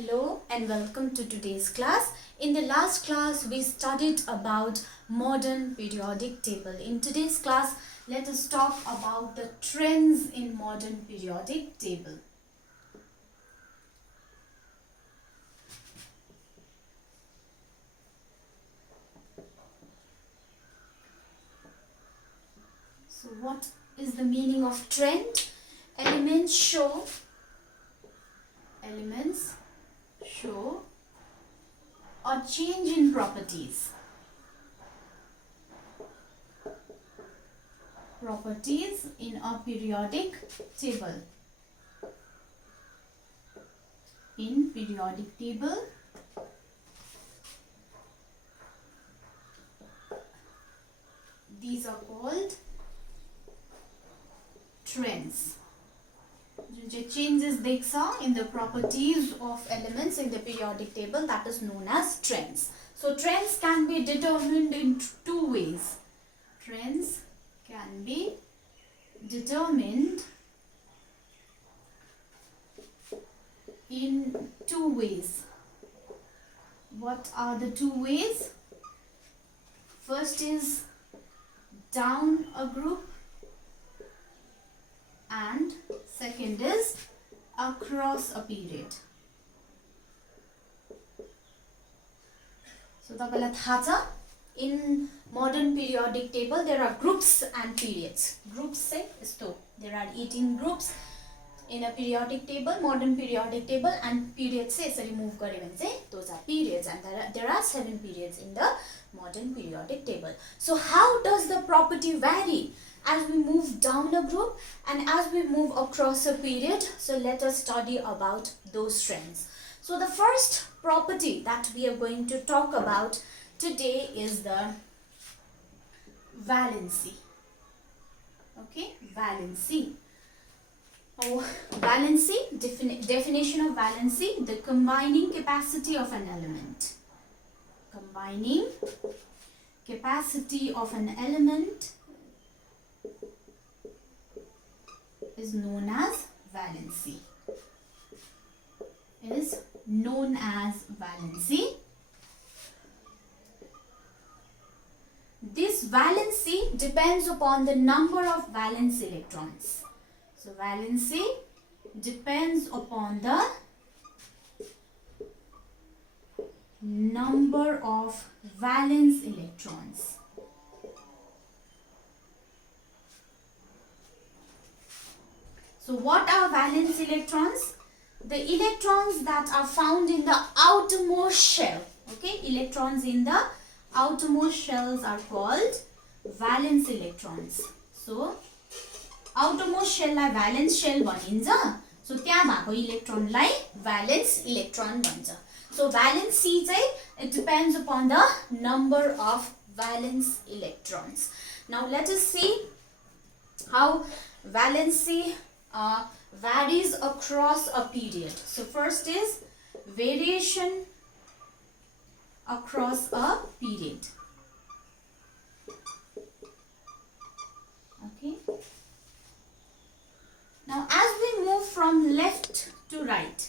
Hello and welcome to today's class. In the last class, we studied about modern periodic table. In today's class, let us talk about the trends in modern periodic table. So what is the meaning of trend? Elements show a change in properties in a periodic table. In periodic table, these are called trends. जो changes देखा in the properties of elements in the periodic table, that is known as trends. So trends can be determined in two ways. Trends can be determined in two ways. What are the two ways? First is down a group and second is across a period. So तपाईलाई थाहा छ, in modern periodic table there are groups and periods. Groups say यस्तो, there are 18 groups in a periodic table, modern periodic table, and periods say यसरी move गर्यो भने चाहिँ those are periods, and there are 7 periods in the modern periodic table. So how does the property vary as we move down a group and as we move across a period? So let us study about those trends. So the first property that we are going to talk about today is the valency. Okay, valency. Oh, valency, definition of valency, the combining capacity of an element. Combining capacity of an element is known as valency. This valency depends upon the number of valence electrons. So valency depends upon the number of valence electrons. So what are valence electrons? The electrons that are found in the outermost shell. Okay, electrons in the outermost shells are called valence electrons. So outermost shell lie valence shell भनिन्छ. So त्यहाँ भएको electron लाई valence electron भन्छ. So valency चाहिँ, it depends upon the number of valence electrons. Now let us see how valency varies across a period. So first is variation across a period. Okay. Now as we move from left to right,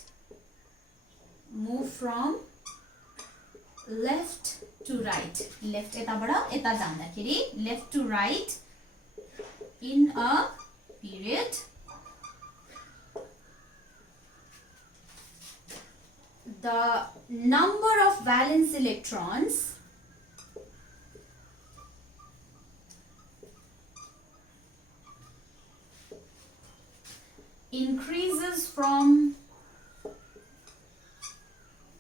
left यताबाट यता जाँदाखेरि left to right in a period, the number of valence electrons increases from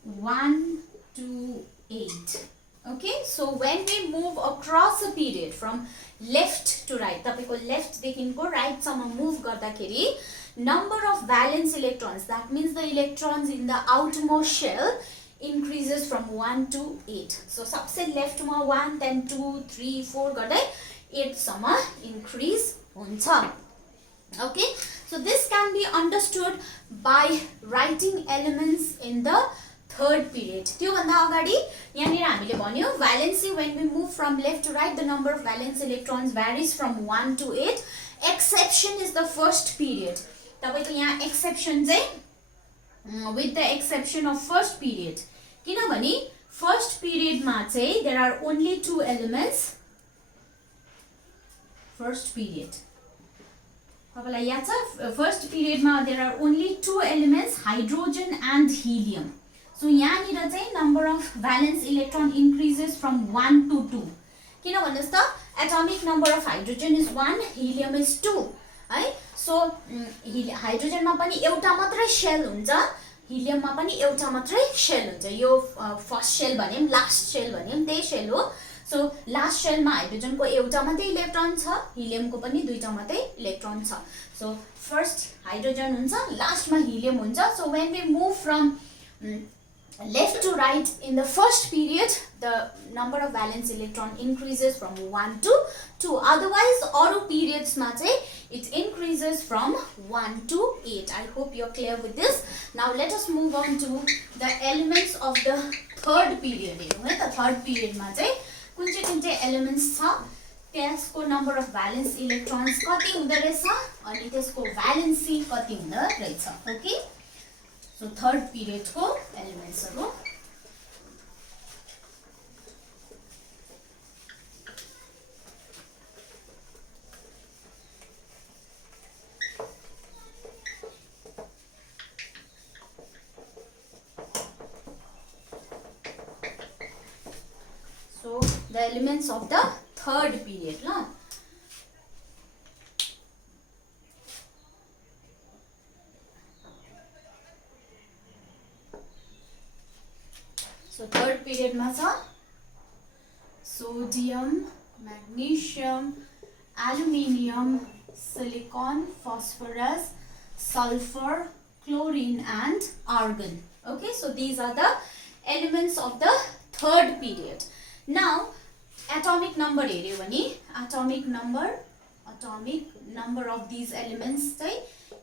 1 to 8. Okay, so when we move across a period from left to right, तपाईको left देखिको right सम्म move गर्दाखेरि number of valence electrons, that means the electrons in the outermost shell, increases from 1 to 8. So सबसे left मा 1, then 2, 3, 4 गर्दै 8 सम्म increase हुन्छ. Okay, so this can be understood by writing elements in the third period. त्यो भन्दा अगाडि यहाँनिर हामीले भन्यो valency, when we move from left to right, the number of valence electrons varies from 1 to 8. Exception is the first period. तपाईको यहाँ exception चाहिँ with the exception of first period. किनभने first period मा चाहिँ there are only two elements. First period. तपाईलाई याद छ first period मा there are only two elements, hydrogen and helium. So यहाँनिर चाहिँ number of valence electron increases from 1 to 2. किन भन्नुस् त atomic number of hydrogen is 1, helium is 2. है so hydrogen मा पनि एउटा मात्रै शेल हुन्छ, हिलियम मा पनि एउटा मात्रै शेल हुन्छ. यो फर्स्ट शेल भन्यौं, लास्ट शेल भन्यौं, त्यही शेल हो. सो लास्ट शेल मा हाइड्रोजन को एउटा मात्रै इलेक्ट्रोन छ, हिलियम को पनि दुईटा मात्रै इलेक्ट्रोन छ. सो फर्स्ट हाइड्रोजन हुन्छ, लास्ट मा हिलियम हुन्छ. So when we move from left to right in the first period, the number of valence electron increases from 1 to 2. Otherwise अरु periods मा चाहिँ it increases from 1 to 8. I hope you're clear with this. Now let us move on to the elements of the third period. है त third period मा चाहिँ कुन चाहिँ elements छ, त्यसको number of valence electrons कति हुँदो रहेछ अनि त्यसको valency कति हुँदो रहेछ. ओके, so third period को elements हरु. So the elements of the third period la. So third period मा छ sodium, magnesium, aluminium, silicon, phosphorus, sulfur, chlorine and argon. Okay, so these are the elements of the third period. Now atomic number हेर्यो भने atomic number of these elements चाहिँ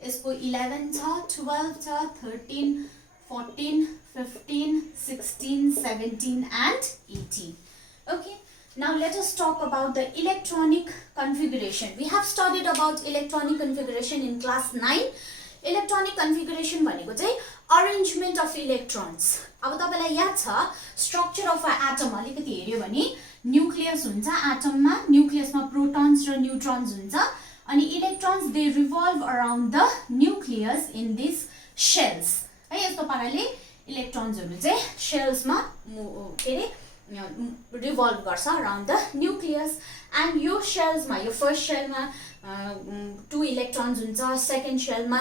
यसको 11 छ, 12 छ, 13, 14, 15, 16, 17 and 18. Okay, now let us talk about the electronic configuration. We have studied about electronic configuration in class 9. Electronic configuration भनेको चाहिँ arrangement of electrons. अब तपाईलाई याद छ structure of an atom अलिकति हेर्यो भने न्यूक्लियस हुन्छ, atom मा न्यूक्लियस मा protons र neutrons हुन्छ अनि electrons they revolve around the nucleus in these shells. है यस्तो पाराले इलेक्ट्रोन्सहरु चाहिँ शेल्स मा के रे रिभल्भ गर्छ around the nucleus. End yo shells मा यो फर्स्ट शेल मा 2 इलेक्ट्रोन्स हुन्छ, सेकेन्ड शेल मा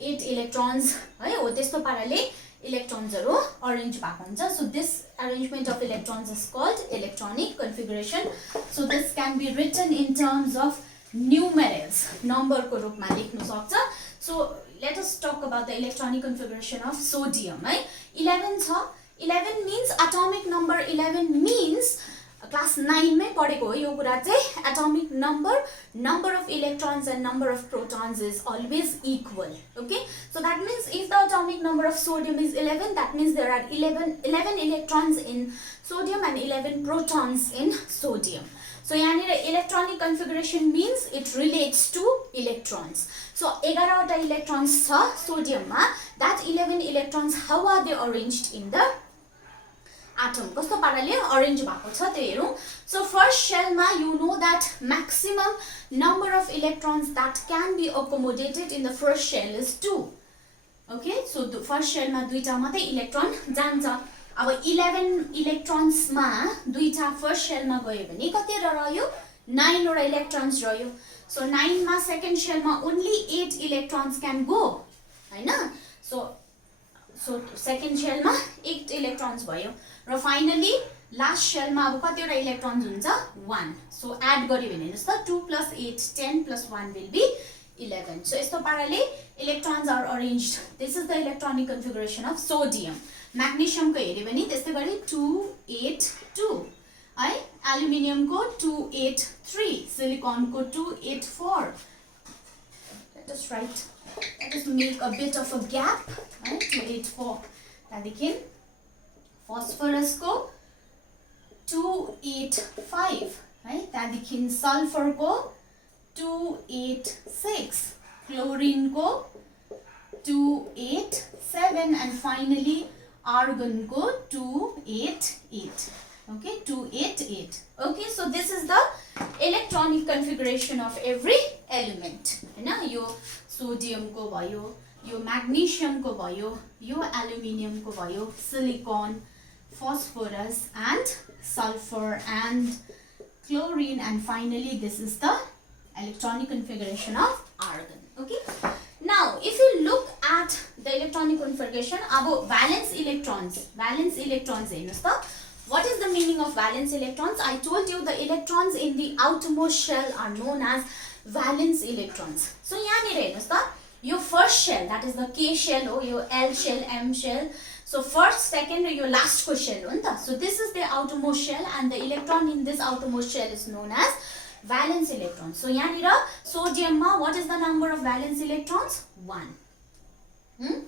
8 इलेक्ट्रोन्स है हो. त्यस्तो पाराले इलेक्ट्रोन्सहरु अरेन्ज भएको हुन्छ. So this arrangement of electrons is called electronic configuration. So this can be written in terms of numerals, number को रूपमा लेख्नु सक्छ. सो let us talk about the electronic configuration of sodium. Right? 11 छ. 11 means atomic number 11 means class 9 मै पढेको हो यो कुरा चाहिँ. atomic number of electrons and number of protons is always equal. Okay, so that means if the atomic number of sodium is 11, that means there are 11 electrons in sodium and 11 protons in sodium. So यहाँनिर electronic configuration means it relates to electrons. So 11 वटा electrons छ sodium मा. That 11 electrons how are they arranged in the atom? कस्तो पाराले arrange भएको छ त्यो हेरौं. So first shell मा you know that maximum number of electrons that can be accommodated in the first shell is 2. Okay, so the first shell मा दुईटा मात्रै electron जान्छ. अब 11 इलेक्ट्रोन्स मा दुईटा फर्स्ट शेल मा गयो भने कति रह्यो 9 वटा इलेक्ट्रोन्स रह्यो. सो 9 मा सेकेन्ड शेल मा ओन्ली 8 इलेक्ट्रोन्स क्यान गो हैन. सो सेकेन्ड शेल मा 8 इलेक्ट्रोन्स भयो र फाइनली लास्ट शेल मा अब कति वटा इलेक्ट्रोन्स हुन्छ 1. सो एड गर्यो भने हेर्नुस् त 2 + 8 10 + 1 will be 11. So यस्तो पाराले electrons are arranged. This is the electronic configuration of sodium. Magnesium को हेर्यो भने त्यस्तै गरी 282 है. Aluminium को 283, silicon को 284. Let us make a bit of a gap. 284. त्यहाँदेखि phosphorus को 285 है. त्यहाँदेखि sulfur को 286, chlorine को 2 8 7 and finally argon ko 2 8 8. Okay, 2 8 8. Okay, so this is the electronic configuration of every element. हैन, यो सोडियम को भयो, यो मैग्नीशियम को भयो, यो एल्युमिनियम को भयो, silicon, phosphorus and sulfur and chlorine, and finally this is the electronic configuration of argon. Okay, now if you look at the electronic configuration, abo valence electrons हेर्नुस् त. What is the meaning of valence electrons? I told you the electrons in the outermost shell are known as valence electrons. So यहाँ हेर्नुस् त, यो first shell, that is the K shell, or your L shell, M shell. So first, second, your last को shell हो नि त. So this is the outermost shell and the electron in this outermost shell is known as valence electron. So यहाँ sodium मा what is the number of valence electrons? 1.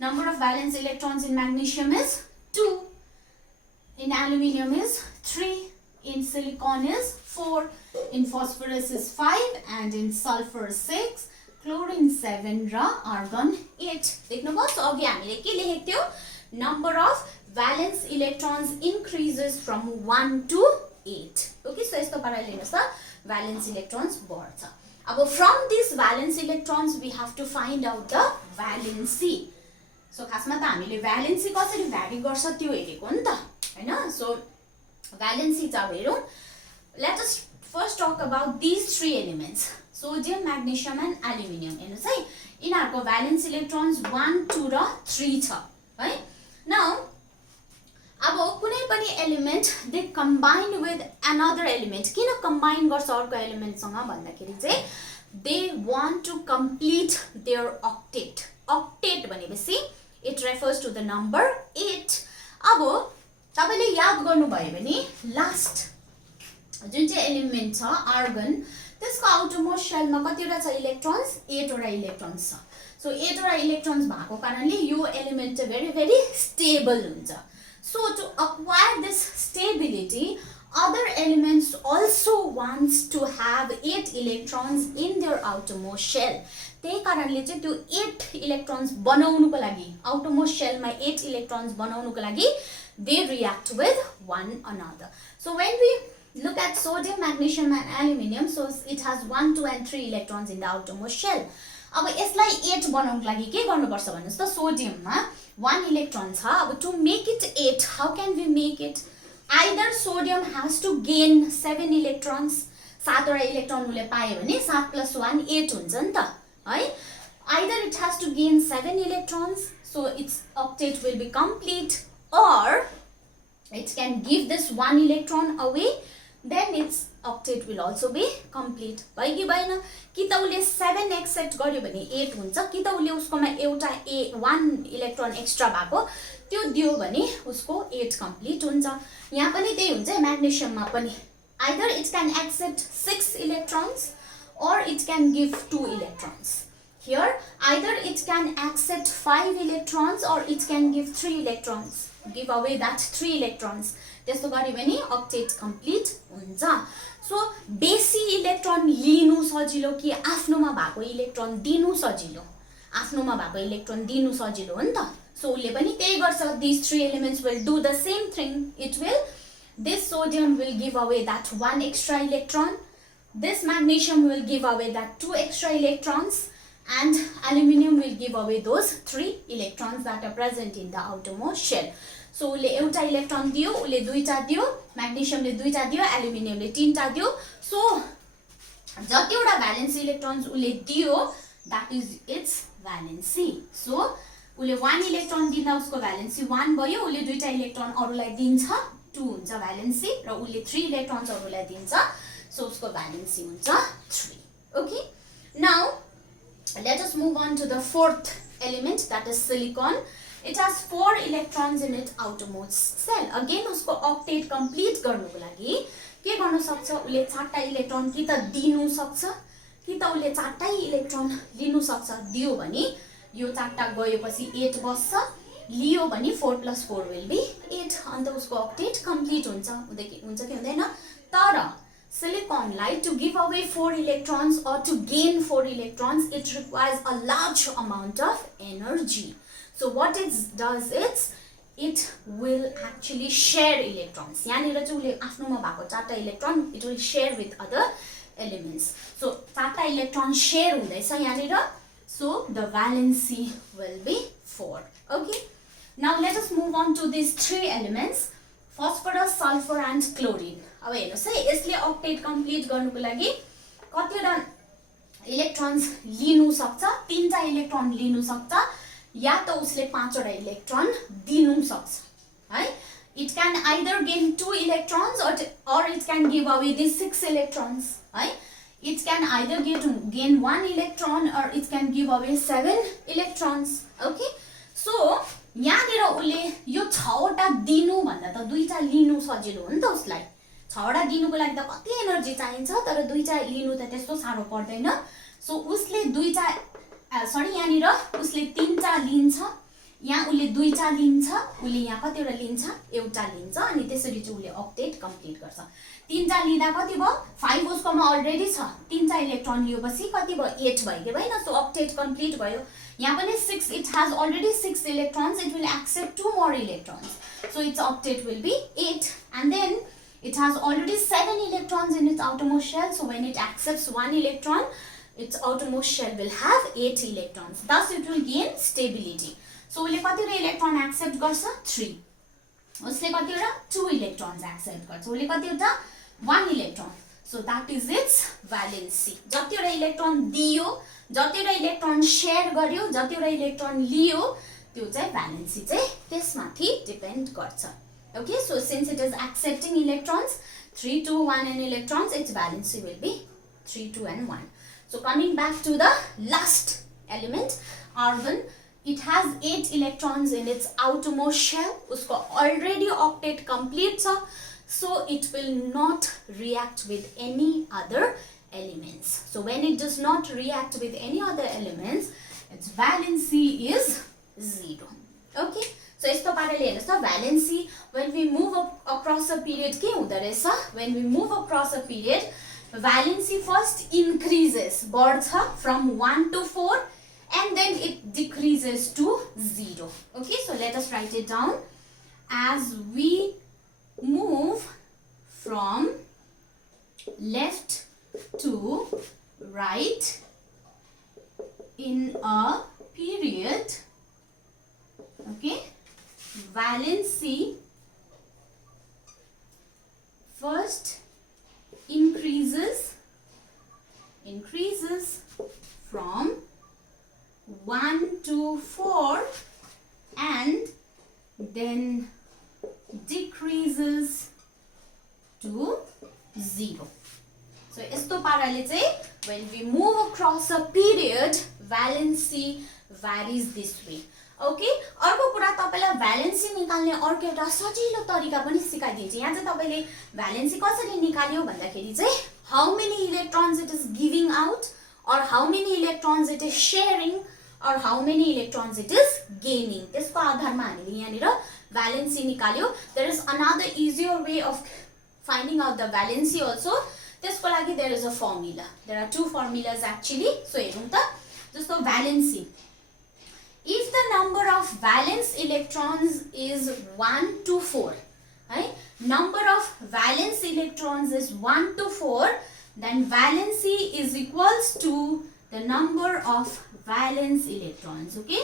Number of valence electrons in magnesium is 2. In aluminium is 3. In silicon is 4. In phosphorus is 5 and in sulfur 6. Chlorine 7 raw argon 8. देख्नुभयो? So अघि हामीले के लेखेको थियौ? Number of valence electrons increases from 1 to 8. Okay, so यस्तो पाराले हेर्नुस् त, valence electrons बढ्छ. अब from these valence electrons we have to find out the valency. So खासमा त हामीले valency कसरी भ्यारी गर्छ त्यो हेरेको नि त, हैन? So valency चाहिँ हेरौँ. Let us first talk about these three elements: sodium, magnesium and aluminium. हेर्नुस् है, यिनीहरुको valence electrons 1 2 र 3 छ, है? Now अब कुनै पनि element they combine with another element. किन combine गर्छ अर्को element सँग भन्दाखेरि चाहिँ they want to complete their octet. Octet भनेपछि it refers to the number 8. अब तपाईले याद गर्नु भयो भने लास्ट जुन चाहिँ एलिमेन्ट छ आर्गन, त्यसको आउटरमोस्ट शेलमा कतिवटा छ इलेक्ट्रोन्स? 8 वटा इलेक्ट्रोन्स छ. So 8 वटा इलेक्ट्रोन्स भएको कारणले यो एलिमेन्ट चाहिँ very very stable हुन्छ. So to acquire this stability, other elements also wants to have 8 electrons in their outermost shell. त्यही कारणले चाहिँ त्यो 8 इलेक्ट्रोन्स बनाउनुको लागि, outermost shell मा 8 इलेक्ट्रोन्स बनाउनुको लागि they react with one another. So when we look at sodium, magnesium and aluminium, so it has 1 2 and 3 electrons in the outermost shell. अब यसलाई 8 बनाउनको लागि के गर्नुपर्छ भन्नुस् त? सोडियममा 1 इलेक्ट्रोन छ. अब to make it 8, how can we make it? Either sodium has to gain 7 electrons, 7 वटा इलेक्ट्रोन उले पायो भने 7 + 1 8 हुन्छ नि त, है? Either it has to gain 7 electrons, so its octet will be complete, or it can give this 1 electron away, then its octet will also be complete. भयो कि भएन? कि त उले 7 एक्सेप्ट गर्यो भने 8 हुन्छ, कि त उले उसकोमा एउटा 1 इलेक्ट्रोन एक्स्ट्रा भएको त्यो दियो भने उसको 8 कम्प्लिट हुन्छ. यहाँ पनि त्यही हुन्छ म्याग्नेशियममा पनि. Either it can accept 6 electrons or it can give 2 electrons. Here either it can accept 5 electrons or it can give 3 electrons. Give away that 3 electrons. त्यस्तो गर्यो भने octet complete हुन्छ. So बेसी इलेक्ट्रोन लिनु सजिलो कि आफ्नोमा भएको इलेक्ट्रोन दिनु सजिलो? आफ्नोमा भएको इलेक्ट्रोन दिनु सजिलो हो नि त. So उले पनि त्यही गर्छ. These 3 elements will do the same thing. This sodium will give away that 1 extra electron. This magnesium will give away that 2 extra electrons. And aluminium will give away those 3 electrons that are present in the outermost shell. So उले एउटा electron दियो, उले दुईटा दियो, म्याग्नेशियमले दुईटा दियो, एल्युमिनियमले तीनटा दियो. सो जतिवटा भ्यालेन्सी इलेक्ट्रोन्स उले दियो, that is its valency. So उले 1 इलेक्ट्रोन दिँदा उसको भ्यालेन्सी 1 भयो, उले दुईटा इलेक्ट्रोन अरूलाई दिन्छ 2 हुन्छ भ्यालेन्सी, र उले 3 इलेक्ट्रोन्स अरूलाई दिन्छ, सो उसको भ्यालेन्सी हुन्छ 3. Okay, now let us move on to the fourth element, that is silicon. It has 4 electrons in its outermost cell. Again उसको octet complete गर्नुको लागि के गर्न सक्छ? उले 4टा इलेक्ट्रोन कि त दिनु सक्छ, कि त उले 4टै इलेक्ट्रोन लिनु सक्छ. दियो भने यो 4टा गएपछि 8 बस्छ, लियो भने 4 + 4 will be 8, अन्त उसको octet complete हुन्छ. हुन्छ कि हुँदैन? तर Silicon-लाई to give away 4 electrons or to gain 4 electrons, it requires a large amount of energy. So what it does is, it will actually share electrons. यहाँनिर चाहिँ उसले आफ्नोमा भएको 4टा electron it will share with other elements. So 4टा electron share हुँदैछ यहाँनिर. So the valency will be 4. Okay. Now let us move on to these 3 elements: phosphorus, sulfur and chlorine. अब हेर्नुस् है, यसले octet complete गर्नुको लागि कतिवटा इलेक्ट्रोन्स लिनु सक्छ, 3टा इलेक्ट्रोन लिनु सक्छ, या त उसले 5वटा इलेक्ट्रोन दिनु सक्छ है. It can either gain 2 electrons or it can give away these 6 electrons है. It can either gain 1 electron or it can give away 7 electrons. Okay. So यहाँनिर उसले यो 6वटा दिनु भन्दा त 2टा लिनु सजिलो हो नि त उसलाई. 6वटा दिनुको लागि त कति एनर्जी चाहिन्छ, तर 2टा लिनु त त्यस्तो साह्रो पर्दैन. सो उसले 2टा यहाँनिर उसले 3टा लिन्छ, यहाँ उसले 2टा लिन्छ, उसले यहाँ कतिवटा लिन्छ, एउटा लिन्छ, अनि त्यसरी चाहिँ उसले octet कम्प्लिट गर्छ. 3टा लिँदा कति भयो, 5 उसकोमा अलरेडी छ, 3टा इलेक्ट्रोन लिएपछि कति भयो, 8 भइगयो हैन. सो octet कम्प्लिट भयो. यहाँ पनि 6, it has already 6 electrons, it will accept 2 more electrons, so its octet will be 8. And then it has already 7 electrons in its outermost shell, so when it accepts 1 electron, its outermost shell will have 8 electrons, thus it will gain stability. So उसले कतिवटा electron accept गर्छ, 3. उसले कतिवटा 2 electrons accept गर्छ, उसले कतिवटा 1 electron. So that is its valency. जतिवटा electron दियो, जतिवटा इलेक्ट्रोन शेयर गर्यो, जतिवटा इलेक्ट्रोन लियो, त्यो चाहिँ valency चाहिँ त्यसमाथि डिपेन्ड गर्छ. Okay, so since it is accepting electrons, 3, 2, 1 and electrons, its valency will be 3, 2 and 1. So coming back to the last element, argon, it has 8 electrons in its outermost shell. Usko already octet complete cha, so it will not react with any other elements. So when it does not react with any other elements, its valency is 0. Okay. So यस्तो पाराले हेर्नुस् त, valency when we move across a period के हुँदो रहेछ, when we move across a period, valency first increases, बढ्छ from 1 to 4 and then it decreases to 0. Okay, so let us write it down. As we move from left to right in a period, okay, valency first increases from 1 to 4 and then decreases to 0. So यस्तो पाराले चाहिँ when we move across a period, valency varies this way. Okay, अर्को कुरा तपाईलाई valency निकाल्ने अर्को एउटा सजिलो तरिका पनि सिकाइदिन्छु. यहाँ चाहिँ तपाईले भ्यालेन्सी कसरी निकाल्यो भन्दाखेरि चाहिँ how many electrons it is giving out or how many electrons it is sharing or how many electrons it is gaining, त्यसको आधारमा हामीले यहाँनिर valency निकाल्यो. There is another easier way of finding out the valency also. त्यसको लागि there is a formula. There are 2 formulas actually. So हेरौँ त. जस्तो valency, if the number of valence electrons is 1 to 4, right? Number of valence electrons is 1 to 4, then valency is equals to the number of valence electrons. Okay,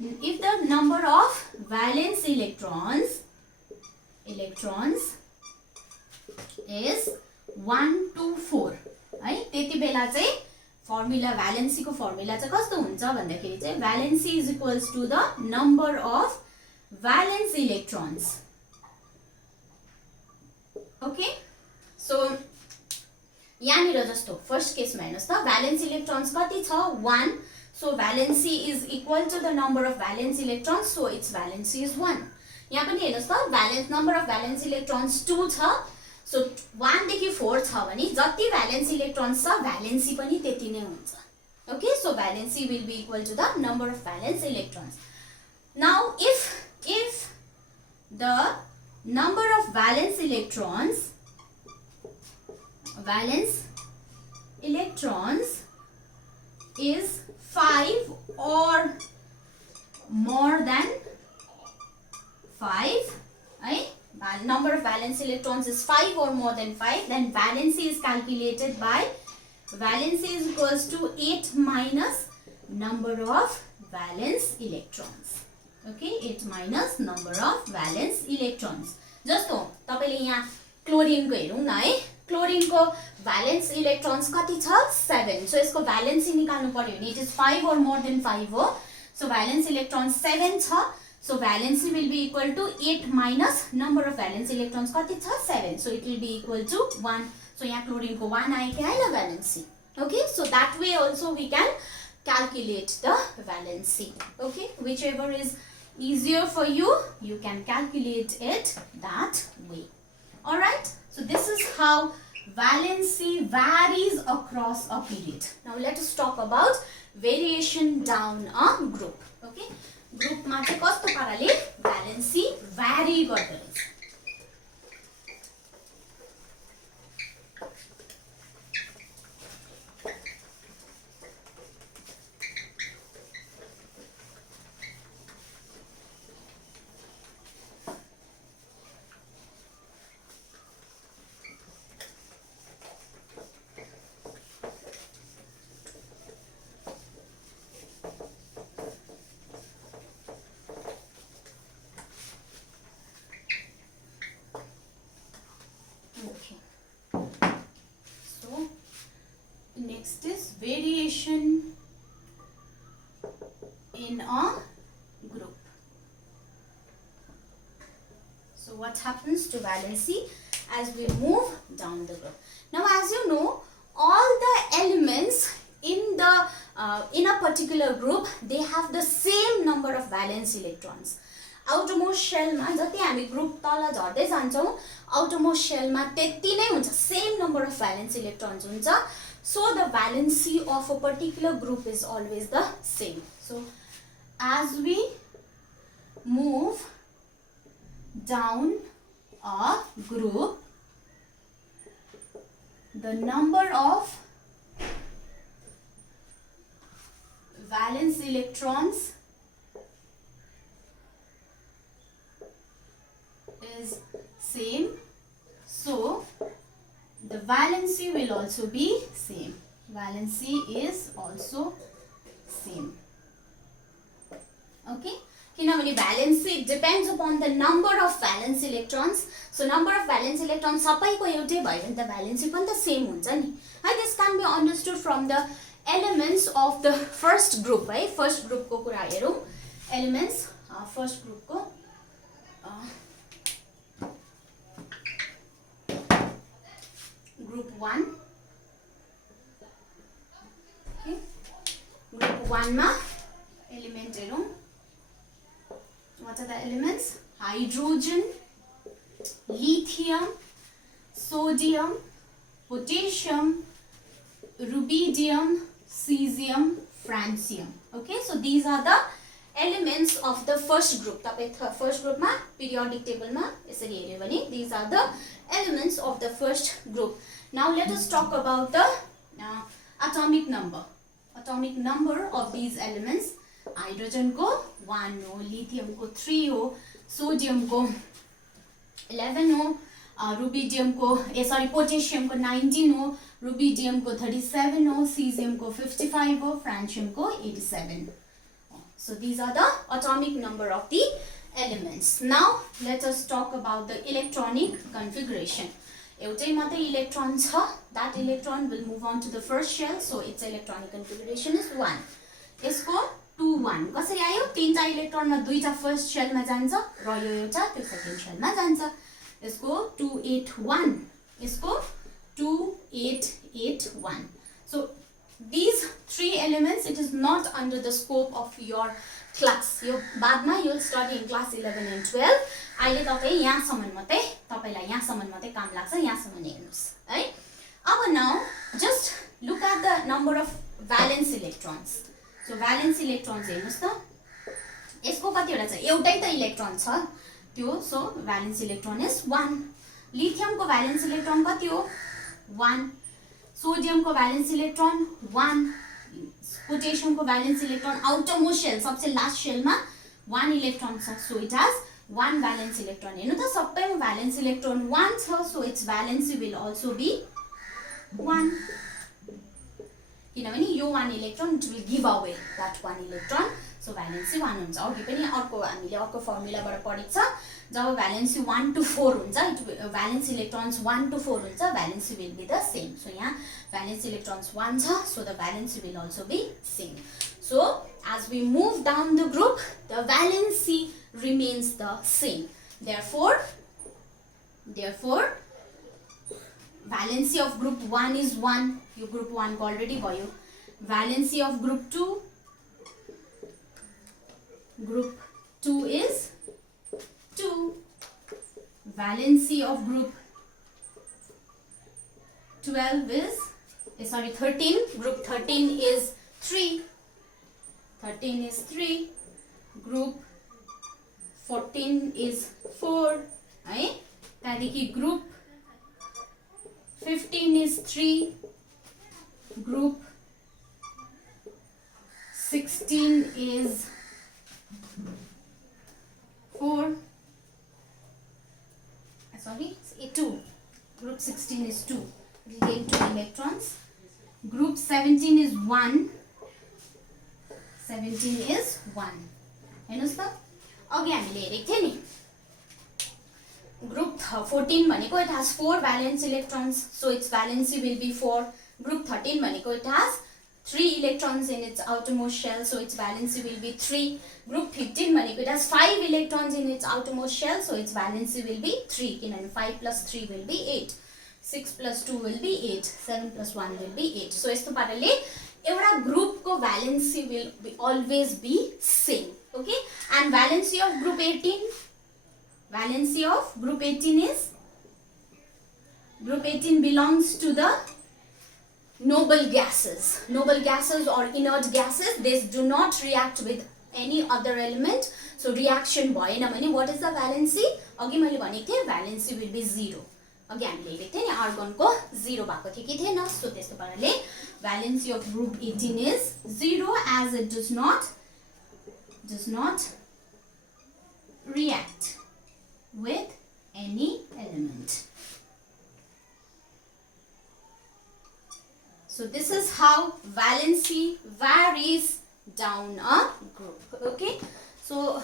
if the number of valence electrons is 1 to 4, है, त्यति बेला चाहिँ formula, valency को formula चाहिँ कस्तो हुन्छ भन्दाखेरि चाहिँ valency is equals to the number of valence electrons. Okay, so यहाँनिर जस्तो फर्स्ट केसमा हेर्नुस् त, valence electrons कति छ, 1. So valency is equal to the number of valence electrons, so its valency is 1. यहाँ पनि हेर्नुस् त, valence number of valence electrons 2 छ. So 1 देखि 4 छ भने जति valence electrons छ, valency पनि त्यति नै हुन्छ. Okay, so valency will be equal to the number of valence electrons. Now if the number of valence electrons, valence electrons is 5 or more than 5, right? Number of valence electrons is 5 or more than 5, then valency is calculated by valency is equals to 8 minus number of valence electrons. Okay, 8 minus number of valence electrons. जस्तो तपाईले यहाँ chlorine को हेरौं न है, chlorine को valence electrons कति छ 7. सो यसको valency निकाल्नु पर्यो भने it is 5 or more than 5 हो. So valence electrons 7 छ. So valency will be equal to 8 minus number of valence electrons कति छ 7. So it will be equal to 1. So यहाँ क्लोरिन को 1 आयो कि आएन valency. Okay, so that way also we can calculate the valency. Okay, whichever is easier for you, you can calculate it that way. Alright, so this is how valency varies across a period. Now let us talk about variation down a group. Okay, group ma chai kasto parale valency vary gardo rahach. Next is variation in a group. So what happens to valency as we move down the group? Now as you know, all the elements in the in a particular group, they have the same number of valence electrons. Outermost shell ma jati हामी group तल झर्दै जान्छौं, outermost shell ma त्यति नै हुन्छ, same number of valence electrons हुन्छ. So the valency of a particular group is always the same. So as we move down a group, the number of valence electrons is same. So the valency will also be same. Valency is also same. Okay? किनभने valency depends upon the number of valence electrons. So number of valence electrons सबैको एउटै भयो भने त valency पनि त same हुन्छ नि. And this can be understood from the elements of the first group, है? First group को कुरा हेरौं. Elements first group को group 1. Okay. Group 1 ma element हेरौं. What are the elements? Hydrogen, lithium, sodium, potassium, rubidium, cesium, francium. Okay, so these are the elements of the first group. First group ma periodic table ma यसरी हेर्यो भने these are the elements of the first group. Now let us talk about the atomic number. Atomic number of these elements. Hydrogen को 1 हो, lithium को 3 हो, sodium को 11 हो, rubidium को potassium को 19 हो, rubidium को 37 हो, cesium को 55 हो, francium को 87. So these are the atomic number of the elements. Now let us talk about the electronic configuration. एउटै मात्रै electron छ, that electron will move on to the first shell, so its electronic configuration is 1. यसको 2 1 कसरी आयो? तीनटा electron मा दुईटा first shell मा जान्छ र यो एउटा त्यो सेकेन्ड शेल मा जान्छ. यसको 2 8 1, यसको 2 8 8 1. So these three elements, it is not under the scope of your class. यो बादमा you will study in class 11 and 12. अहिले तपाई यहाँसम्म मात्रै, तपाईलाई यहाँसम्म मात्रै काम लाग्छ, यहाँसम्म हेर्नुस् है. अब now just look at the number of valence electrons. So valence electrons हेर्नुस् त. यसको कतिवटा छ? एउटै त इलेक्ट्रोन छ त्यो, so valence electron is 1. lithium को valence electron कति हो? 1, सोडियम को वैलेंस इलेक्ट्रॉन 1, पोटेशियम को वैलेंस इलेक्ट्रॉन आउटरमोस्ट शेल सबसे लास्ट शेल में 1 इलेक्ट्रॉन छ, so it has 1 valence electron. हेर्नु त सबैमा वैलेंस इलेक्ट्रॉन 1 छ, so it's valency will also B 1. किनभने यो 1 electron it will give away that 1 electron, so valency 1 हुन्छ. अघि पनि अर्को हामीले अर्को फर्मुलाबाट पढेको छ, जब भ्यालेन्सी 1 to 4 हुन्छ, भ्यालेन्स इलेक्ट्रॉन्स 1 to 4 हुन्छ, valency will be the same. So यहाँ भ्यालेन्स इलेक्ट्रॉन्स 1 छ, so the valency will also be same. So as we move down the group, the valency remains the same. Therefore valency of group 1 is 1. You group 1 ko already bhayo. Valency of group 2 is 2. Valency of group 13, group 13 is 3. 13 is 3. Group 14 is 4. है त्यहाँदेखि group 15 is 3. Group 16 is 4. Sorry, 2. Group 16 is 2. We gain 2 electrons. Group 17 is 1. 17 is 1. हेर्नुस् त अघि हामीले हेरेको थियौ नि group 14 भनेको it has 4 valence electrons, so its valency will be 4. Group 13 भनेको it has 3 electrons in its outermost shell, so its valency will be 3. Group 15 भनेको it has 5 electrons in its outermost shell, so its valency will be 3. किनभने 5 plus 3 will be 8. 6 plus 2 will be 8. 7 plus 1 will be 8. So यस्तो पाराले एउटा group को valency will always be same. Okay, and valency of group 18, valency of group 18 is, group 18 belongs to the noble gases. Noble gases or inert gases, they do not react with any other element, so reaction भएन भने what is the valency? अघि मैले भनेको थिएँ valency will be 0. अघि हामीले हेरेको थियौँ नि आर्गन को 0 भएको थियो कि थिएन, सो त्यस्तो पाराले valency of group 18 is 0 as it does not react with any element. So this is how valency varies down a group. Okay, so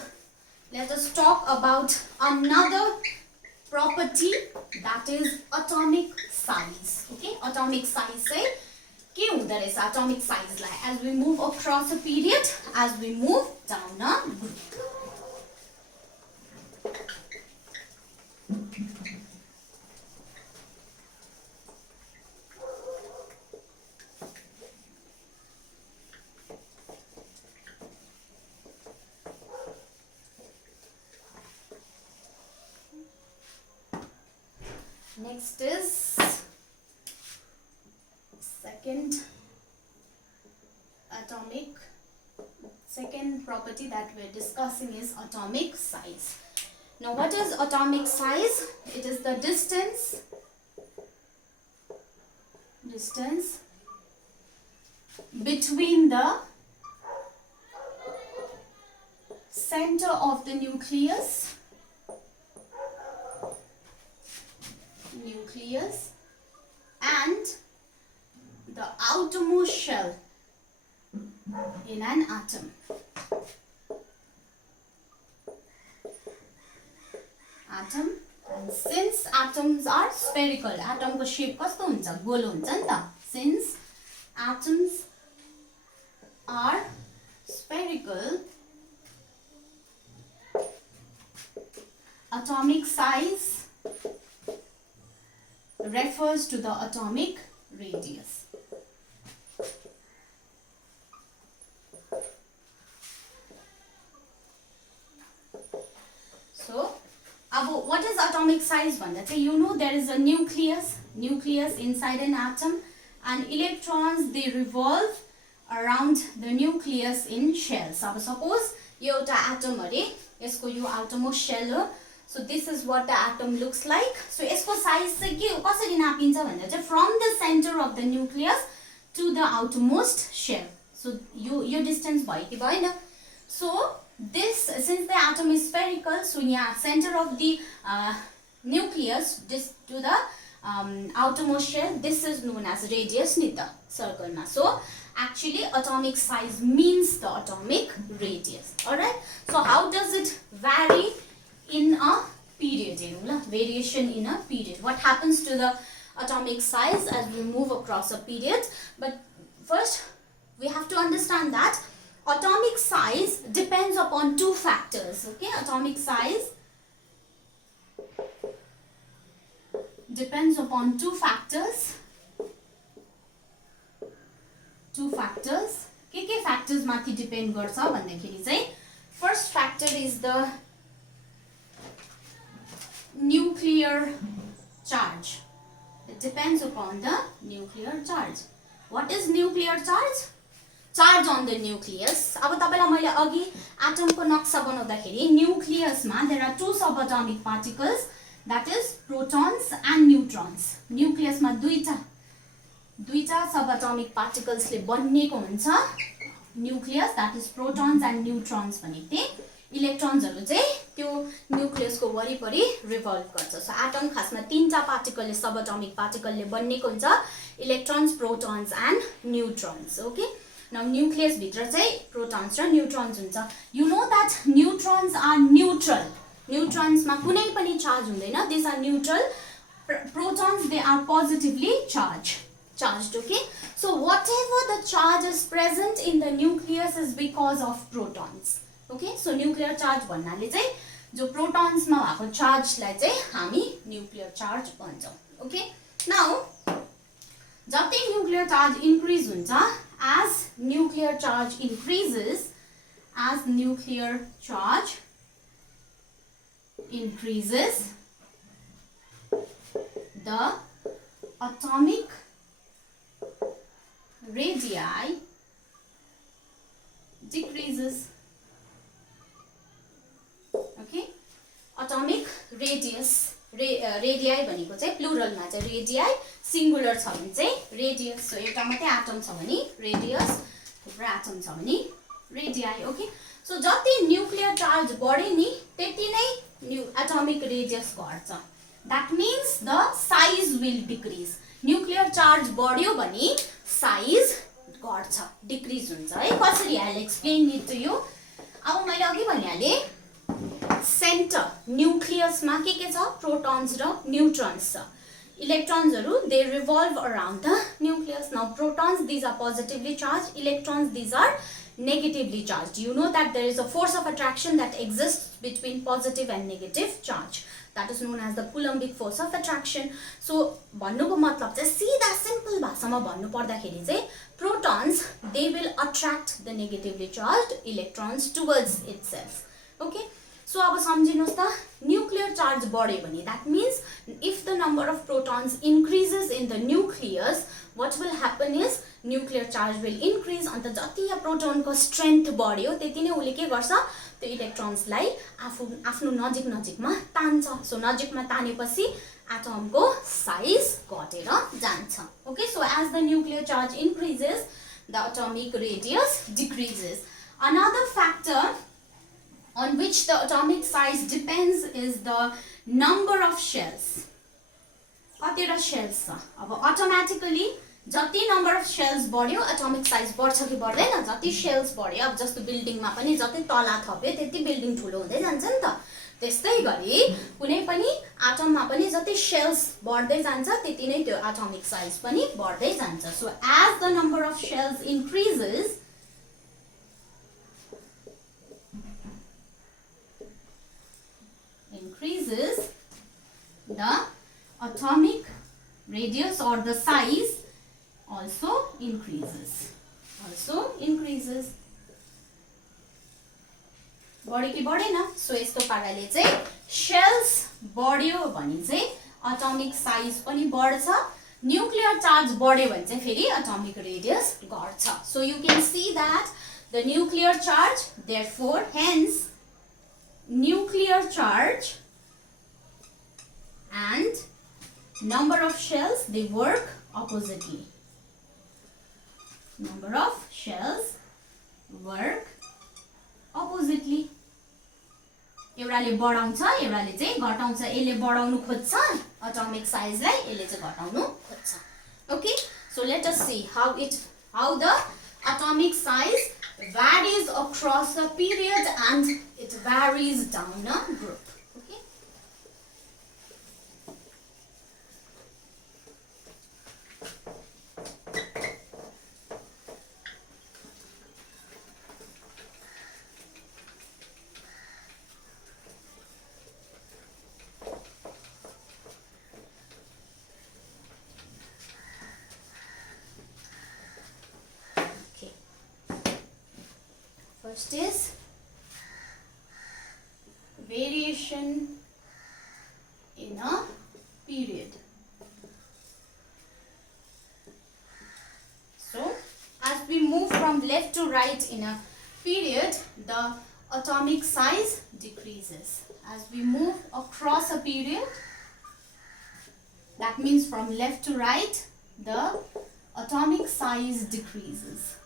let us talk about another property, that is atomic size. Okay, atomic size say के हुँदो रहेछ atomic size lie as we move across a period, as we move down a group. Next is second property that we're discussing is atomic size. Now what is atomic size? It is the distance between the center of the nucleus and the outermost shell in an atom. And since atoms are spherical, atom को shape कस्तो हुन्छ गोलो हुन्छ नि त. Since atoms are spherical, atomic size refers to the atomic radius. So, what is atomic size? You know there is a nucleus inside an atom, and electrons they revolve around the nucleus in shells. Suppose यो एउटा atom हरे, यसको यो outermost shell हो. So this is what the atom looks like. So यसको size चाहिँ के कसरी नापिन्छ भन्दा चाहिँ from the center of the nucleus to the outermost shell. So yo distance भयो कि भएन? So this, since the atom is spherical, so यहाँ center of the nucleus this to the outermost shell, this is known as radius नि त circle मा. So actually atomic size means the atomic radius. Alright, so how does it vary in a period? Variation in a period. What happens to the atomic size as we move across a period? But first we have to understand that atomic size depends upon two factors. Okay, atomic size depends upon two factors. के factors माथि depend गर्छ भन्दाखेरि चाहिँ first factor is the nuclear charge. It depends upon the nuclear charge. What is nuclear charge? Charge on the nucleus. अब तपाईलाई मैले अघि atom को नक्सा बनाउँदाखेरि nucleus मा there are two subatomic particles, that is protons and neutrons. Nucleus मा दुईटा subatomic particles ले बनिएको हुन्छ nucleus, that is protons and neutrons भनेको थिए. इलेक्ट्रोन्स हरु चाहिँ त्यो न्यूक्लियस को वरिपरि रिभल्भ गर्छ. सो एटम खासमा तीनटा पार्टिकल ले सबएटोमिक पार्टिकल ले बनिएको हुन्छ, electrons, protons and neutrons. Okay, now nucleus भित्र चाहिँ प्रोटोन्स र न्यूट्रोन्स हुन्छ. You know that neutrons are neutral. Neutrons मा कुनै पनि चार्ज हुँदैन. This are neutral. Protons they are positively charged. Okay, so whatever the charge is present in the nucleus is because of protons. Okay, so nuclear charge भन्नाले चाहिँ जो protons मा भएको charge लाई चाहिँ हामी न्यूक्लियर चार्ज भन्छौं. ओके, नाउ जति nuclear charge increase हुन्छ, as nuclear charge increases, the atomic radii decreases. Okay, atomic radius, radii भनेको चाहिँ प्लुरल मा चाहिँ रेडियाई, सिंगुलर छ भने चाहिँ रेडियस. सो एउटा मात्रै एटम छ भने रेडियस, थुप्रो एटम छ भने रेडियाई. ओके, सो जति न्यूक्लियर चार्ज बढे नि त्यति नै एटोमिक रेडियस घट्छ. That means the size will decrease. Nuclear charge बढ्यो भने साइज घट्छ, डिक्रीज हुन्छ है. कसरी? I will explain it to you. अब मैले अघि भनिहाले सेन्टर न्यूक्लियस मा के छ? प्रोटोन्स र न्यूट्रोन्स छ. इलेक्ट्रोन्स हरु they revolve around the nucleus. Now protons, these are positively charged. Electrons, these are negatively charged. You know that there is a force of attraction that exists between positive and negative charge. That is known as the Coulombic force of attraction. So भन्नुको मतलब चाहिँ सिधा simple भाषामा भन्नु पर्दाखेरि चाहिँ protons, they will attract the negatively charged electrons towards itself. Okay, so अब सम्झिनुस् त, nuclear charge बढ्यो भने that means if the number of protons increases in the nucleus, what will happen is nuclear charge will increase. अन्त जति या proton को strength बढ्यो त्यति नै उले के गर्छ? त्यो इलेक्ट्रोन्स लाई आफ्नो नजिकमा तान्छ. सो नजिकमा तानेपछि एटम को साइज घटेर जान्छ. Okay, so as the nuclear charge increases, the atomic radius decreases. Another factor on which the atomic size depends is the number of shells. कतिवटा shells छ? अब automatically जति नम्बर अफ शेल्स बढ्यो atomic size बढ्छ कि बढ्दैन? जति shells बढ्यो, अब जस्तो बिल्डिङमा पनि जति तला थप्यो त्यति बिल्डिङ ठुलो हुँदै जान्छ नि त. त्यस्तै गरी कुनै पनि एटममा पनि जति शेल्स बढ्दै जान्छ त्यति नै त्यो एटोमिक साइज पनि बढ्दै जान्छ. So as the number of shells increases, the atomic radius or the size also increases. बढ्यो कि बढेन? सो यस्तो पाराले चाहिँ शेल्स बढ्यो भने चाहिँ एटोमिक साइज पनि बढ्छ. न्यूक्लियर चार्ज बढ्यो भने चाहिँ फेरि एटोमिक रेडियस घट्छ. So you can see that the nuclear charge, therefore hence nuclear charge and number of shells, they work oppositely. Number of shells work oppositely. एउटाले बढाउँछ एउटाले चाहिँ घटाउँछ. यसले बढाउनु खोज्छ atomic size लाई, यसले चाहिँ घटाउनु खोज्छ. Okay, so let us see how the atomic size varies across a period and it varies down a group. Okay, first is variation in a period. So as we move from left to right in a period, the atomic size decreases. As we move across a period, that means from left to right, the atomic size decreases.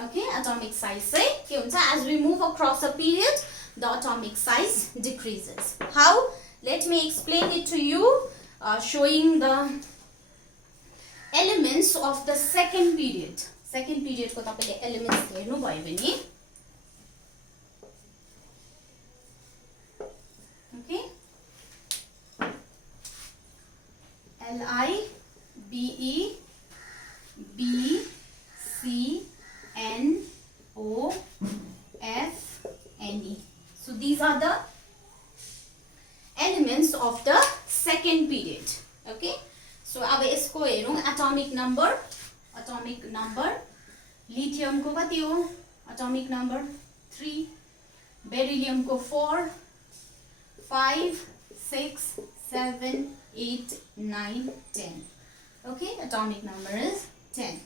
Okay, atomic size say के हुन्छ, as we move across a period the atomic size decreases. How? Let me explain it to you, showing the elements of the second period. Second period को तपाईले elements हेर्नु भयो भने, okay, L I B E B C N O F N E. So these are the elements of the second period. Okay, so अब यसको हेरौं, atomic number lithium को कति हो, atomic number 3, beryllium को 4, 5, 6, 7, 8, 9, 10. Okay, atomic number is 10.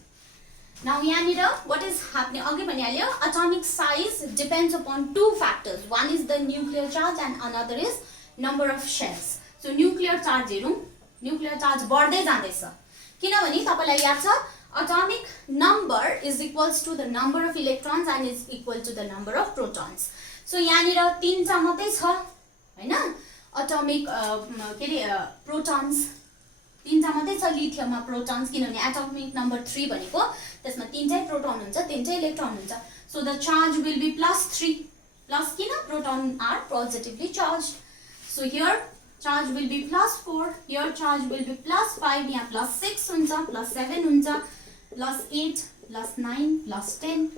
Now yanira, what is happening? Again bhanihalyo, atomic size depends upon two factors. One is the nuclear charge and another is number of shells. So nuclear charge हेरौं, nuclear charge बढ्दै जाँदैछ. किनभने तपाईलाई याद छ, atomic number is equals to the number of electrons and is equal to the number of protons. So yanira तीनटा मात्रै छ हैन, atomic protons तीनटा मात्रै छ लिथियममा प्रोटॉन्स, किनभने एटॉमिक नंबर 3 भनेको त्यसमा तीनटै प्रोटॉन हुन्छ, तीनटै इलेक्ट्रॉन हुन्छ. So the charge will be +3, plus किन, proton are positively charged. So here charge will be +4, here charge will be +5, यहाँ +6 हुन्छ, +7 हुन्छ, +8, +9, +10.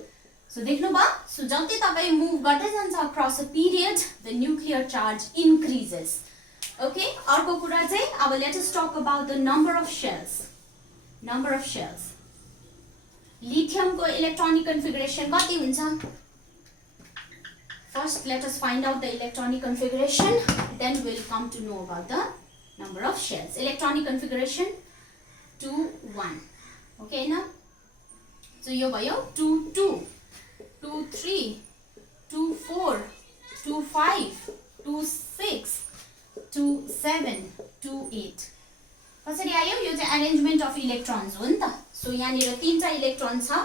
सो देख्नुभयो. सो जति तपाई मुभ गर्दै जान्छ across a period the nuclear charge increases. Okay, अर्को कुरा चाहिँ अब let us talk about the number of shells. Number of shells. Lithium को electronic configuration कति हुन्छ? First let us find out the electronic configuration, then we'll come to know about the number of shells. Electronic configuration 2 1. Okay ना? So यो भयो 2 2, 2 3, 2 4, 2 5, 2 6, 2 7, 2 8. कसरी आयो? यो चाहिँ arrangement of electrons हो नि त. सो यहाँनिर तीनटा इलेक्ट्रोन छ,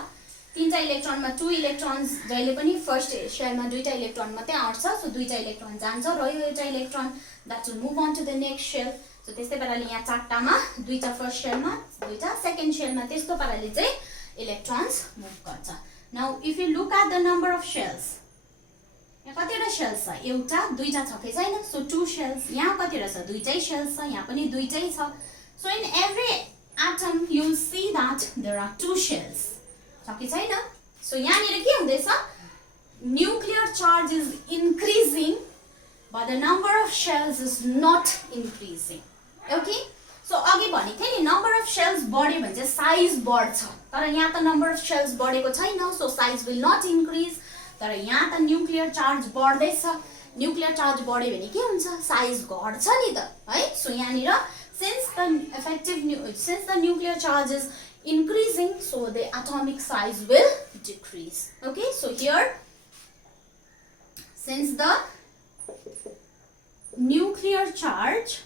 तीनटा इलेक्ट्रोनमा 2 इलेक्ट्रोन्स जहिले पनि फर्स्ट शेलमा दुईटा इलेक्ट्रोन मात्रै आउँछ. सो दुईटा इलेक्ट्रोन जान्छ र यो एउटा electron that will move on to the next shell. So त्यस्तै पाराले यहाँ चारटामा दुईटा फर्स्ट शेलमा, दुईटा सेकेन्ड शेलमा, त्यस्तो पाराले चाहिँ इलेक्ट्रोन्स मूव गर्छ. Now if you look at the number of shells, यहाँ कतिवटा शेल्स छ? एउटा दुईटा छ कि छैन? सो 2 शेल्स. यहाँ कतिवटा छ? दुईटै शेल्स छ, यहाँ पनि दुईटै छ. So in every atom you will see that there are 2 shells. छ कि छैन? सो यहाँनिर के हुँदैछ? Nuclear charge is increasing but the number of shells is not increasing. Okay, so अघि भनेको थिएँ नि, number of shells बढ्यो भने चाहिँ साइज बढ्छ, तर यहाँ त number of shells बढेको छैन, so size will not increase. तर यहाँ त न्यूक्लियर चार्ज बढ्दैछ, न्यूक्लियर चार्ज बढ्यो भने के हुन्छ? साइज घट्छ नि त है. सो यहाँनिर since the nuclear charge is increasing, so the atomic size will decrease. Okay, so here since the nuclear charge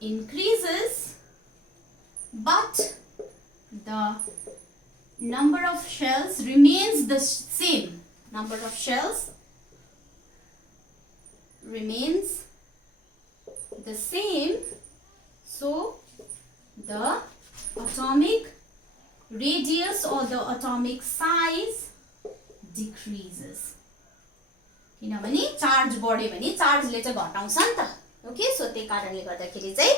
increases but the number of shells remains the same. Number of shells remains the same, so the atomic radius or the atomic size decreases. किनभने charge बढ्यो भने चार्जले चाहिँ घटाउँछ नि त. Okay, सो त्यही कारणले गर्दाखेरि चाहिँ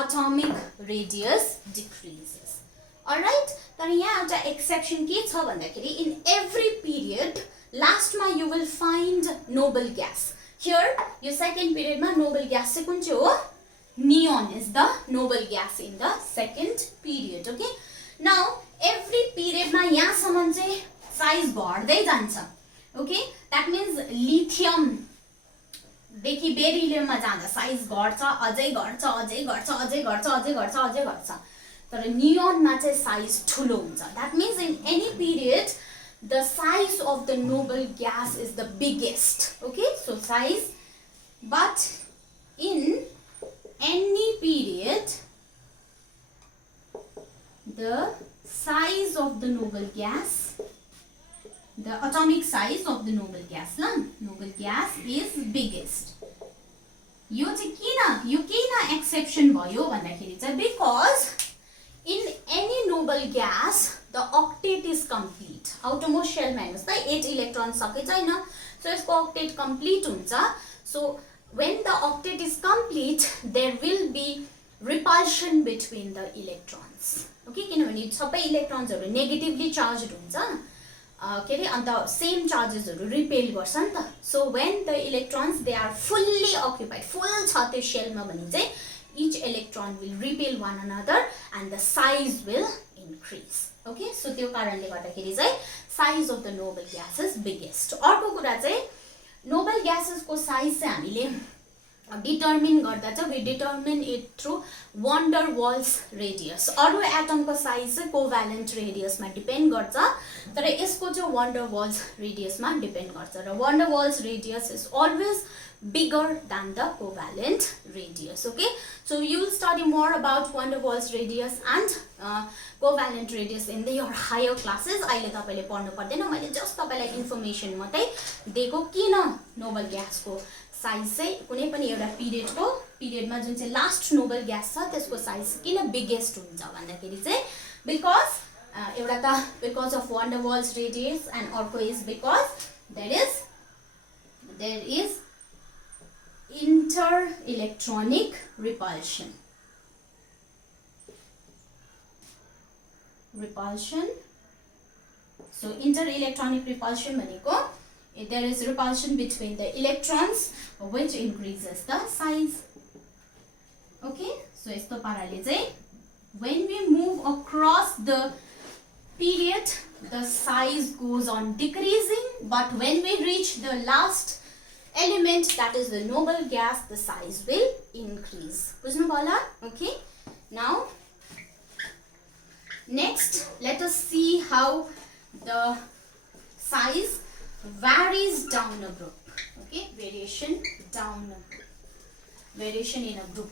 atomic radius decreases. Alright, तर यहाँ एउटा एक्सेप्सन के छ भन्दाखेरि in every period last मा you will find noble gas. Here yo second period मा noble gas चाहिँ कुन चाहिँ हो? Neon is the noble gas in the second period. Okay, now every period मा यहाँसम्म चाहिँ size बढ्दै जान्छ. Okay, that means lithium देखि बेरिलियममा जाँदा साइज घट्छ, अझै घट्छ, अझै घट्छ, अझै घट्छ, अझै घट्छ, अझै घट्छ. तर नियोनमा चाहिँ साइज ठुलो हुन्छ. That means in any period the size of the noble gas is the biggest. Okay, so size, but in any period the size of the noble gas, the atomic size of the noble gas, noble gas is biggest. यो चाहिँ किन exception भयो भन्दाखेरि चाहिँ because in any noble gas the octet is complete. outermost shell मा हेर्नुस् त 8 electron सके छैन, so यसको octet complete हुन्छ. So when the octet is complete there will be repulsion between the electrons. Okay, किनभने सबै इलेक्ट्रोन्सहरु नेगेटिभली चार्जड हुन्छ के अरे अन्त सेम चार्जेसहरु रिपेल गर्छ नि त. So when the electrons they are fully occupied, full छ त्यो शेलमा भने चाहिँ each electron will repel one another and the size will increase. Okay, so त्यो कारणले गर्दाखेरि चाहिँ size of the noble gas is biggest. अर्को कुरा चाहिँ noble gases को size चाहिँ हामीले डिटर्मिन गर्दा चाहिँ we determine it through van der Waals radius. अरु एटम को साइज चाहिँ कोभ्यालेन्ट रेडियस मा डिपेन्ड गर्छ, तर यसको चाहिँ van der Waals radius मा डिपेन्ड गर्छ. र van der Waals radius is always bigger than the covalent radius. Okay, so you will study more about van der Waals radius and covalent radius in your higher classes. अहिले तपाईले पढ्नु पर्दैन, मैले just तपाईलाई information मात्रै दिएको किन Nobel gas को साइज चाहिँ कुनै पनि एउटा पिरियडमा जुन चाहिँ लास्ट नोबल ग्यास छ त्यसको साइज किन बिगेस्ट हुन्छ भन्दाखेरि चाहिँ बिकज एउटा त because of van der Waals radius and अर्को is because there is inter-electronic repulsion. So inter-electronic repulsion भनेको there is repulsion between the electrons which increases the size. Okay, so यस्तो पाराले चाहिँ when we move across the period the size goes on decreasing, but when we reach the last element, that is the noble gas, the size will increase. बुझ्नु भयो? Okay, now next let us see how the size varies down a group. Okay, variation down a group, variation in a group.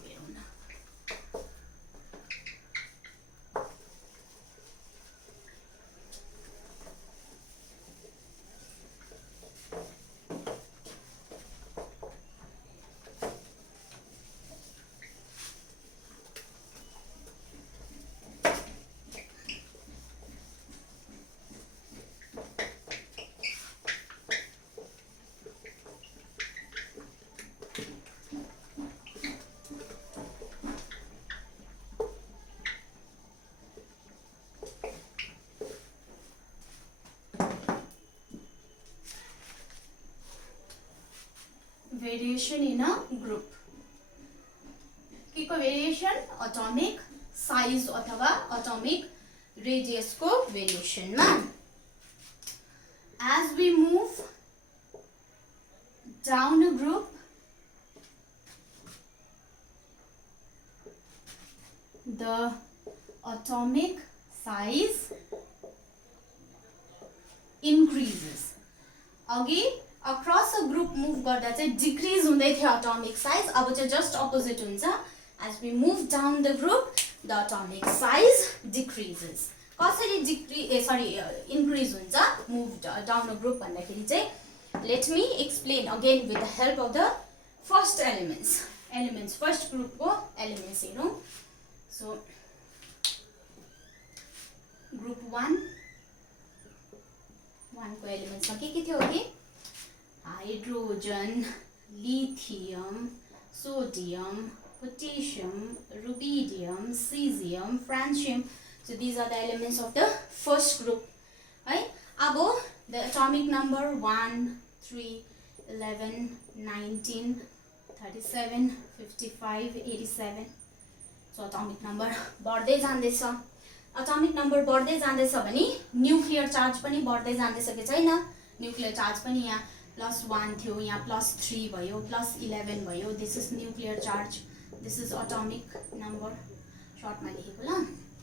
Variation in a group. के को variation? Atomic size अथवा atomic radius को variation मा. As we move down a group, the atomic size increases. अघि across a group move गर्दा चाहिँ decrease हुँदै थियो अटोमिक साइज, अब चाहिँ जस्ट अपोजिट हुन्छ। As we move down the group the atomic size decreases. कसरी इन्क्रिज हुन्छ मुभ डाउन अ ग्रुप भन्दाखेरि चाहिँ let me explain again with the help of the first elements first ग्रुपको elements हेरौँ। So group 1 को एलिमेन्ट्समा के थियो अघि? Hydrogen, lithium, sodium, potassium, rubidium, caesium, francium. So these are the elements of the first group. Right? Abo the atomic number 1, 3, 11, 19, 37, 55, 87. So atomic number बढ्दै जाँदैछ। Atomic number बढ्दै जाँदैछ भने न्युक्लियर चार्ज पनि बढ्दै जाँदैछ कि छैन? न्युक्लियर चार्ज पनि यहाँ +1 थियो, यहाँ +3 भयो, +11 भयो। This is nuclear charge, this is atomic number सर्टमा लेखेको ल।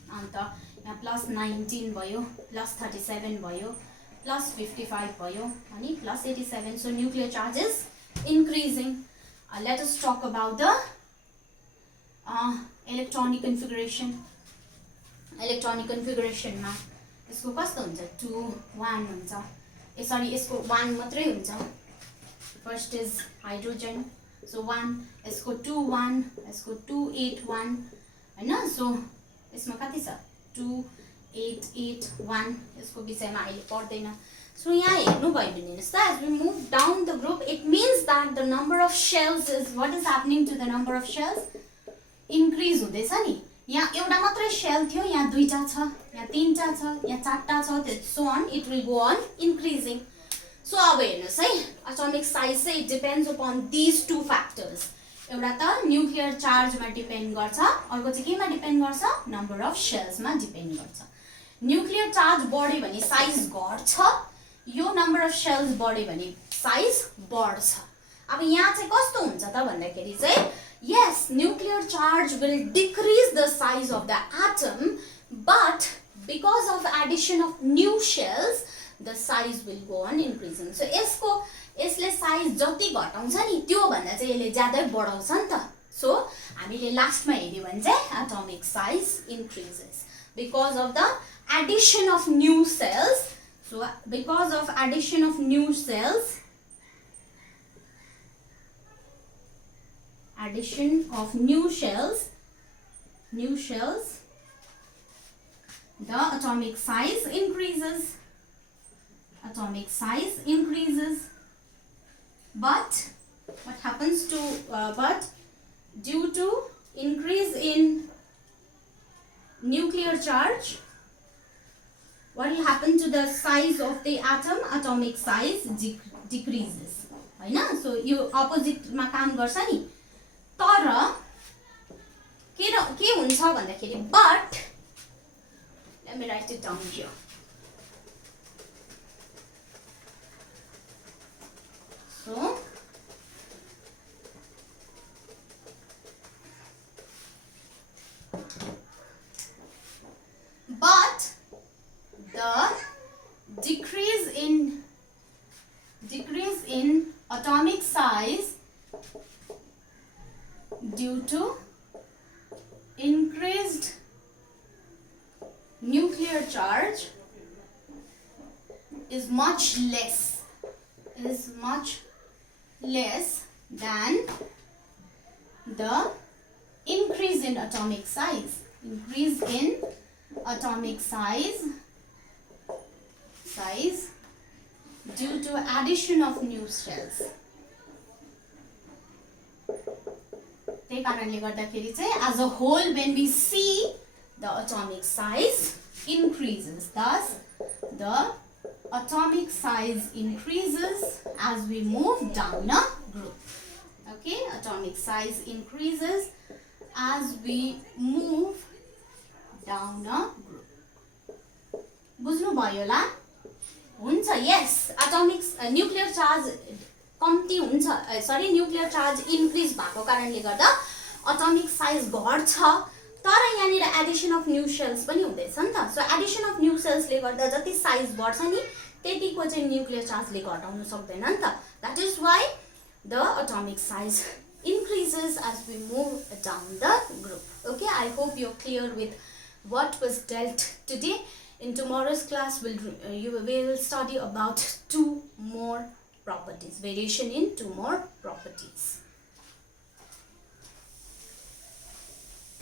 अन्त यहाँ +19 भयो, +37 भयो, +55 भयो अनि +87। So nuclear charge is increasing. Let us talk about the electronic configuration. Electronic कन्फिगरेसनमा यसको कस्तो हुन्छ? 2 1 हुन्छ। यसको 1 मात्रै हुन्छ। फर्स्ट इज हाइड्रोजन, सो 1, यसको 2 1, यसको 2 8 1 हैन। सो यसमा कति छ? 2 8 8 1। यसको विषयमा अहिले पढ्दैन। सो यहाँ हेर्नु भयो भने हेर्नुस् त, as we move down the group it means that the number of shells is what is happening to the number of shells? Increase हुँदैछ नि। यहाँ एउटा मात्रै सेल थियो, यहाँ 2टा छ, यहाँ 3टा छ, यहाँ 4टा छ, so on it will go on increasing. So अब हेर्नुस् है, एटोमिक साइज चाहिँ it depends upon this 2 factors. एउटा त न्युक्लियर चार्जमा डिपेन्ड गर्छ, अर्को चाहिँ केमा डिपेन्ड गर्छ? नम्बर अफ सेल्समा डिपेन्ड गर्छ। न्युक्लियर चार्ज बढ्यो भने साइज घट्छ, यो नम्बर अफ सेल्स बढ्यो भने साइज बढ्छ। अब यहाँ चाहिँ कस्तो हुन्छ त भन्दाखेरि चाहिँ yes, nuclear charge will decrease the size of the atom, but because of addition of new shells, the size will go on increasing. So यसले साइज जति घटाउँछ नि त्यो भन्दा चाहिँ यसले ज्यादै बढाउँछ नि त। सो हामीले लास्टमा हेर्यो भने चाहिँ atomic size increases because of the addition of new cells. So because of addition of new cells, the atomic size increases. But what happens to but due to increase in nuclear charge, what will happen to the size of the atom? Atomic size decreases. हैन? सो यो अपोजिटमा काम गर्छ नि। तर के हुन्छ भन्दाखेरि but let me write it down here. So but the decrease in atomic size due to increased nuclear charge is much less than the increase in atomic size. Increase in atomic size due to addition of new shells. त्यही कारणले गर्दाखेरि चाहिँ as a whole when we see the atomic size increases, thus the atomic size increases as we move down a group. Okay, atomic size increases as we move down a group. बुझ्नु भयो होला? हुन्छ, yes, atomic nuclear charge कम्ती हुन्छ, nuclear charge increase भएको कारणले गर्दा atomic size घट्छ, तर यहाँनिर एडिसन अफ न्यू सेल्स पनि हुँदैछ नि त। सो एडिसन अफ न्यू सेल्सले गर्दा जति साइज बढ्छ नि त्यतिको चाहिँ न्युक्लियर चार्जले घटाउन सक्दैन नि त. That is why the atomic size increases as we move down the group. Okay, I hope you're clear with what was dealt today. In tomorrow's class you will study about two more properties, variation in two more properties.